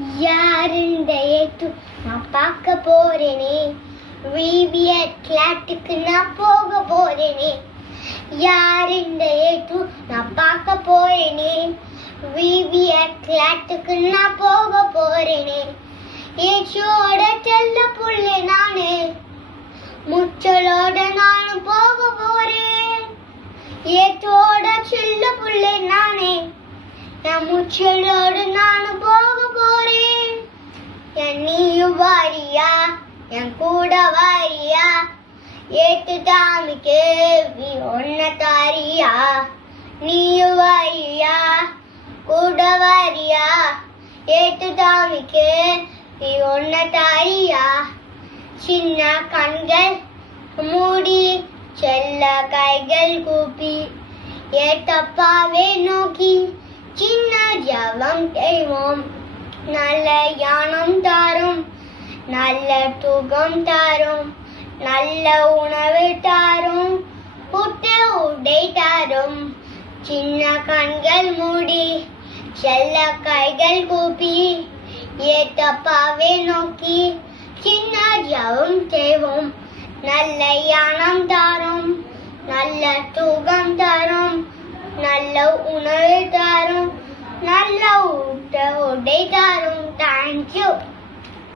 யாருந்த ஏத்து நான் பார்க்க போறேனே, விவிஎட் கிளாட்டுக்கு நான் போக போறேனே. யாருந்த ஏத்து நான் பார்க்க போறேனே, விவிஎட் கிளாட்டுக்கு நான் போக போறேனே. ஏச்சோட செல்ல புள்ளை நானே, முச்சலோட நானும் போக போறேன். ஏத்தோட செல்ல புள்ளை நானே, என் முச்சலோடு நானும் போக போறேன். நீயும் வாரியா, என் கூட வாரியா, ஏத்து தாமிக்கு ஒன்ன தாரியா. நீயும் வாரியா, கூட வாரியா, ஏத்து தாமிக்கு ஒன்ன தாரியா. சின்ன கண்கள் மூடி செல்ல கைகள் கூப்பி ஏத்தப்பாவே நோக்கி சின்ன ஜபம் செய்வோம். நல்ல யானம் தாரும், நல்ல தூக்கம் தாரும், நல்ல உணவு தாரும், புத்த உடை தாரும். சின்ன கண்கள் மூடி செல்ல கைகள் கூப்பி ஏத்தப்பாவே நோக்கி சின்ன ஜபம் செய்வோம். நல்ல யானம் தாரும், நல்ல தூக்கம் தாரும், நல்ல உணவு தாரும், நல்ல உடை தாரும். தேங்க்யூ.